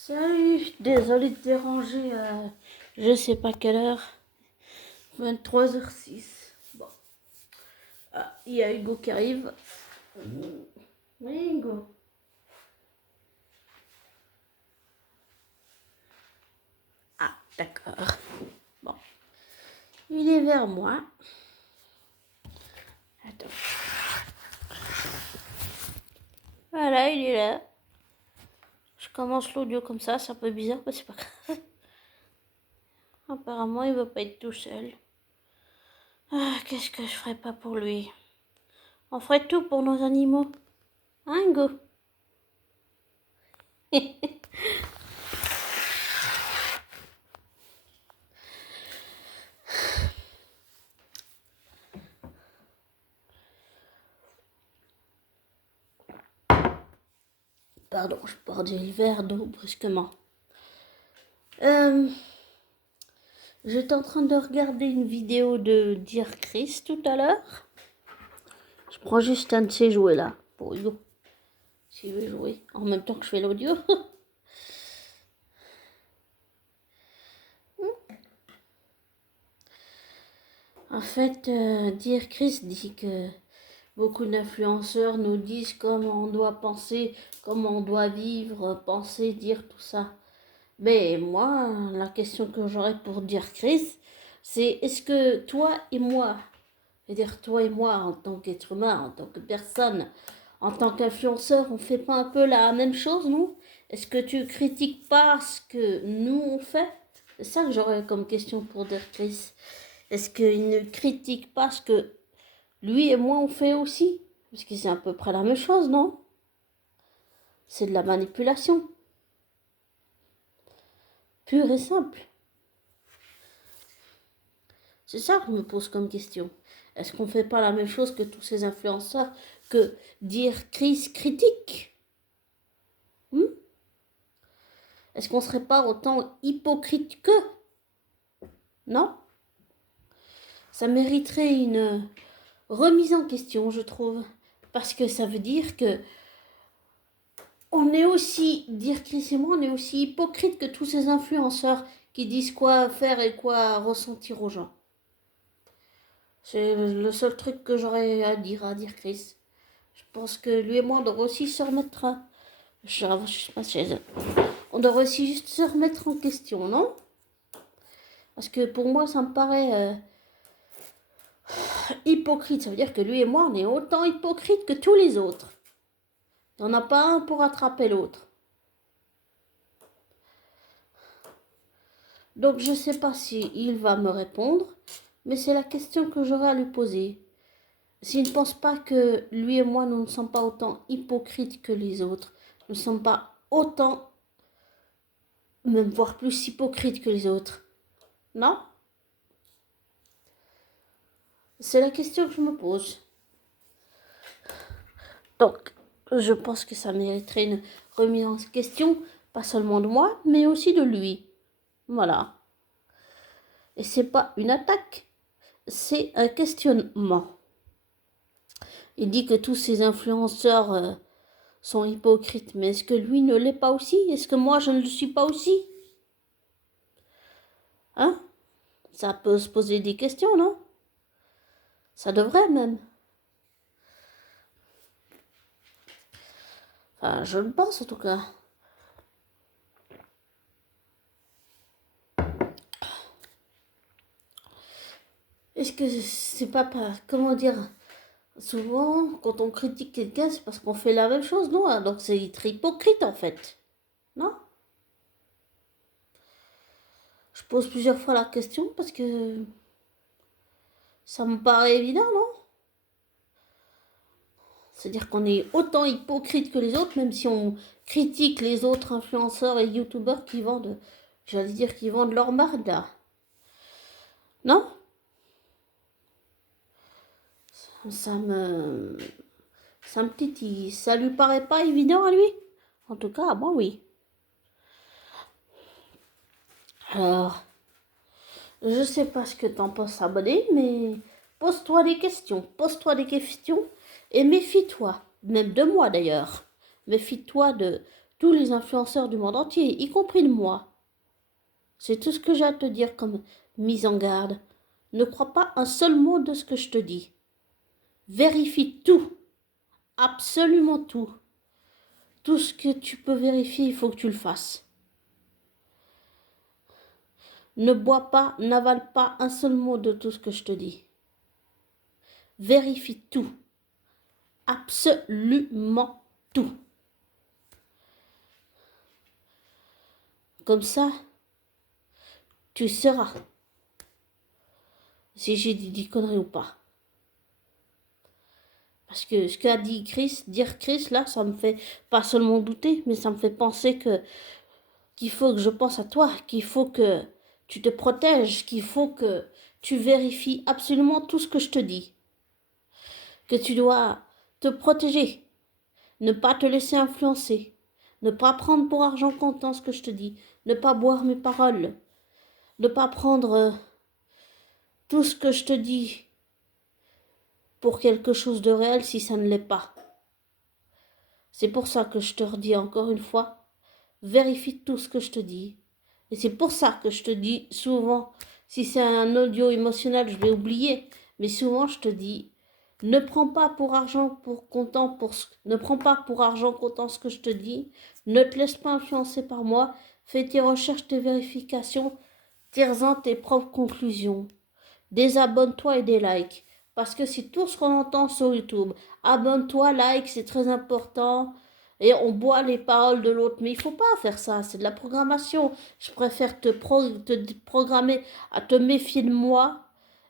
Salut, désolé de te déranger je sais pas quelle heure, 23h06. Bon, il y a Hugo qui arrive. Oui, Hugo. Ah, d'accord. Bon, il est vers moi. Attends. Voilà, il est là. Je commence l'audio comme ça, c'est un peu bizarre, mais c'est pas grave. Apparemment, il veut pas être tout seul. Ah, qu'est-ce que je ferais pas pour lui? On ferait tout pour nos animaux. Hein, Hugo? Pardon, je bordais le verre d'eau brusquement. J'étais en train de regarder une vidéo de Dear Chris tout à l'heure. Je prends juste un de ces jouets là, pour Hugo, s'il veut jouer, en même temps que je fais l'audio. En fait, Dear Chris dit que beaucoup d'influenceurs nous disent comment on doit penser, comment on doit vivre, penser, dire tout ça. Mais moi, la question que j'aurais pour Dear Chris, c'est est-ce que toi et moi, c'est-à-dire toi et moi en tant qu'être humain, en tant que personne, en tant qu'influenceur, on fait pas un peu la même chose, non? Est-ce que tu critiques pas ce que nous on fait? C'est ça que j'aurais comme question pour dire Chris. Est-ce qu'il ne critique pas ce que lui et moi on fait aussi? Parce que c'est à peu près la même chose, non? C'est de la manipulation. Pure et simple. C'est ça que je me pose comme question. Est-ce qu'on ne fait pas la même chose que tous ces influenceurs que dire Chris critique? Est-ce qu'on ne serait pas autant hypocrite qu'eux? Non? Ça mériterait une remise en question, je trouve. Parce que ça veut dire que on est aussi, dire Chris et moi, on est aussi hypocrite que tous ces influenceurs qui disent quoi faire et quoi ressentir aux gens. C'est le seul truc que j'aurais à dire Chris. Je pense que lui et moi, on devrait aussi se remettre à... Je avance juste ma chaise. On devrait aussi juste se remettre en question, non? Parce que pour moi, ça me paraît hypocrite. Ça veut dire que lui et moi, on est autant hypocrite que tous les autres. Il n'y en a pas un pour attraper l'autre. Donc je ne sais pas si il va me répondre, mais c'est la question que j'aurai à lui poser. S'il ne pense pas que lui et moi, nous ne sommes pas autant hypocrites que les autres, nous ne sommes pas autant, même voire plus hypocrites que les autres. Non? C'est la question que je me pose. Donc, je pense que ça mériterait une remise en question, pas seulement de moi, mais aussi de lui. Voilà. Et c'est pas une attaque, c'est un questionnement. Il dit que tous ces influenceurs sont hypocrites, mais est-ce que lui ne l'est pas aussi? Est-ce que moi je ne le suis pas aussi? Hein? Ça peut se poser des questions, non? Ça devrait même. Enfin, je le pense en tout cas. Est-ce que c'est pas, comment dire, souvent quand on critique quelqu'un, c'est parce qu'on fait la même chose, non? Donc c'est très hypocrite en fait, non? Je pose plusieurs fois la question parce que ça me paraît évident, non? C'est-à-dire qu'on est autant hypocrite que les autres, même si on critique les autres influenceurs et youtubeurs qui vendent, j'allais dire, qui vendent leur marque là. Non? Ça me titille. Ça lui paraît pas évident à lui? En tout cas, moi oui. Alors, je sais pas ce que t'en penses, abonné, mais pose-toi des questions et méfie-toi, même de moi d'ailleurs. Méfie-toi de tous les influenceurs du monde entier, y compris de moi. C'est tout ce que j'ai à te dire comme mise en garde. Ne crois pas un seul mot de ce que je te dis. Vérifie tout, absolument tout. Tout ce que tu peux vérifier, il faut que tu le fasses. Ne bois pas, n'avale pas un seul mot de tout ce que je te dis. Vérifie tout. Absolument tout. Comme ça, tu sauras si j'ai dit des conneries ou pas. Parce que ce qu'a dit Chris, dire Chris, là, ça me fait pas seulement douter, mais ça me fait penser qu'il faut que je pense à toi, qu'il faut que tu te protèges, qu'il faut que tu vérifies absolument tout ce que je te dis. Que tu dois te protéger, ne pas te laisser influencer, ne pas prendre pour argent comptant ce que je te dis, ne pas boire mes paroles, ne pas prendre tout ce que je te dis pour quelque chose de réel si ça ne l'est pas. C'est pour ça que je te redis encore une fois, vérifie tout ce que je te dis. Et c'est pour ça que je te dis souvent, si c'est un audio émotionnel, je vais oublier, mais souvent je te dis, ne prends pas pour argent comptant ne prends pas pour argent comptant ce que je te dis, ne te laisse pas influencer par moi, fais tes recherches, tes vérifications, tire-en tes propres conclusions. Désabonne-toi et des likes. Parce que c'est tout ce qu'on entend sur YouTube. Abonne-toi, like, c'est très important. Et on boit les paroles de l'autre. Mais il faut pas faire ça, c'est de la programmation. Je préfère te programmer à te méfier de moi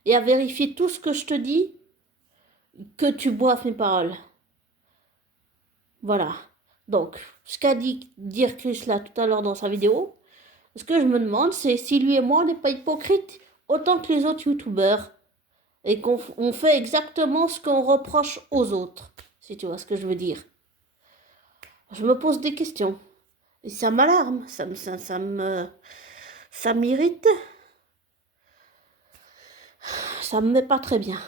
et à vérifier tout ce que je te dis que tu boives mes paroles. Voilà. Donc, ce qu'a dit dire Chris là tout à l'heure dans sa vidéo, ce que je me demande, c'est si lui et moi, on n'est pas hypocrites autant que les autres youtubeurs. Et qu'on fait exactement ce qu'on reproche aux autres, si tu vois ce que je veux dire. Je me pose des questions. Et ça m'alarme, ça m'irrite. Ça me met pas très bien.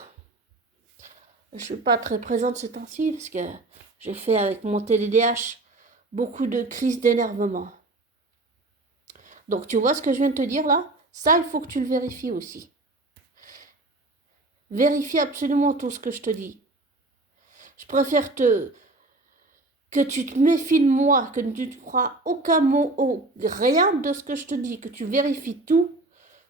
Je suis pas très présente ces temps-ci parce que j'ai fait avec mon TDAH beaucoup de crises d'énervement. Donc tu vois ce que je viens de te dire là? Ça, il faut que tu le vérifies aussi. Vérifie absolument tout ce que je te dis. Je préfère que tu te méfies de moi, que tu ne crois aucun mot, rien de ce que je te dis, que tu vérifies tout,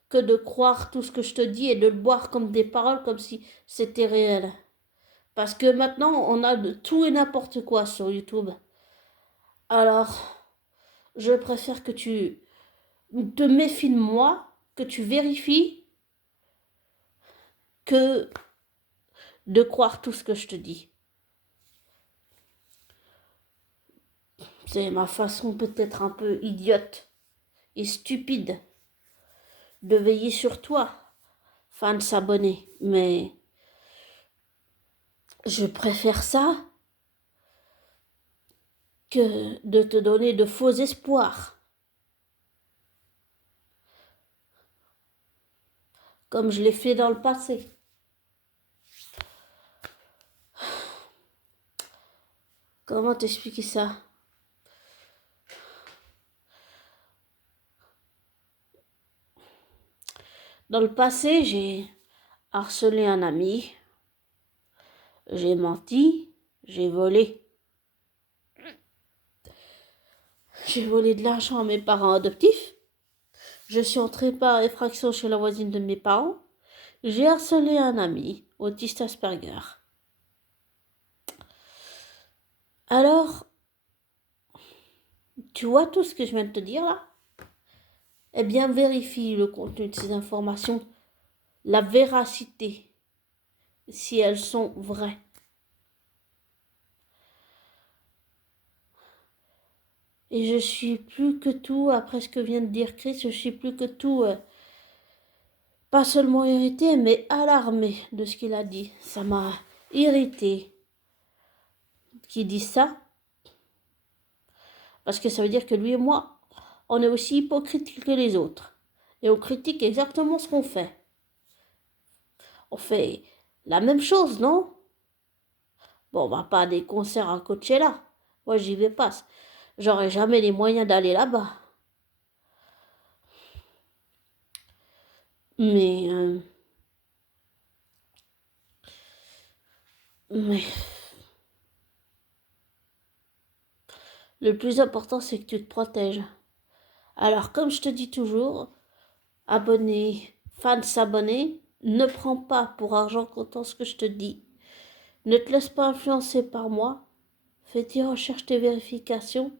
que de croire tout ce que je te dis et de le boire comme des paroles, comme si c'était réel. Parce que maintenant, on a de tout et n'importe quoi sur YouTube. Alors, je préfère que tu te méfies de moi, que tu vérifies, que de croire tout ce que je te dis. C'est ma façon peut-être un peu idiote et stupide de veiller sur toi, fan de s'abonner. Mais je préfère ça que de te donner de faux espoirs. Comme je l'ai fait dans le passé. Comment t'expliquer ça? Dans le passé, j'ai harcelé un ami, j'ai menti, j'ai volé. J'ai volé de l'argent à mes parents adoptifs. Je suis entrée par effraction chez la voisine de mes parents. J'ai harcelé un ami, autiste Asperger. Alors, tu vois tout ce que je viens de te dire là? Eh bien, vérifie le contenu de ces informations, la véracité, si elles sont vraies. Et je suis plus que tout, après ce que vient de dire Chris, je suis plus que tout, pas seulement irritée, mais alarmée de ce qu'il a dit. Ça m'a irritée qu'il dise ça, parce que ça veut dire que lui et moi, on est aussi hypocrites que les autres. Et on critique exactement ce qu'on fait. On fait la même chose, non? Bon, on va pas à des concerts à Coachella. Moi, j'y vais pas. j'aurais jamais les moyens d'aller là-bas. Mais, mais le plus important, c'est que tu te protèges. Alors, comme je te dis toujours, abonné, fan s'abonner, ne prends pas pour argent comptant ce que je te dis. Ne te laisse pas influencer par moi. Fais tes recherches, tes vérifications.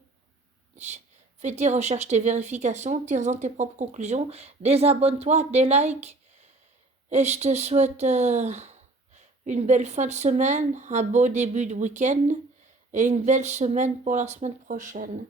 Fais tes recherches, tes vérifications, tire-en tes propres conclusions. Désabonne-toi, des likes. Et je te souhaite une belle fin de semaine, un beau début de week-end et une belle semaine pour la semaine prochaine.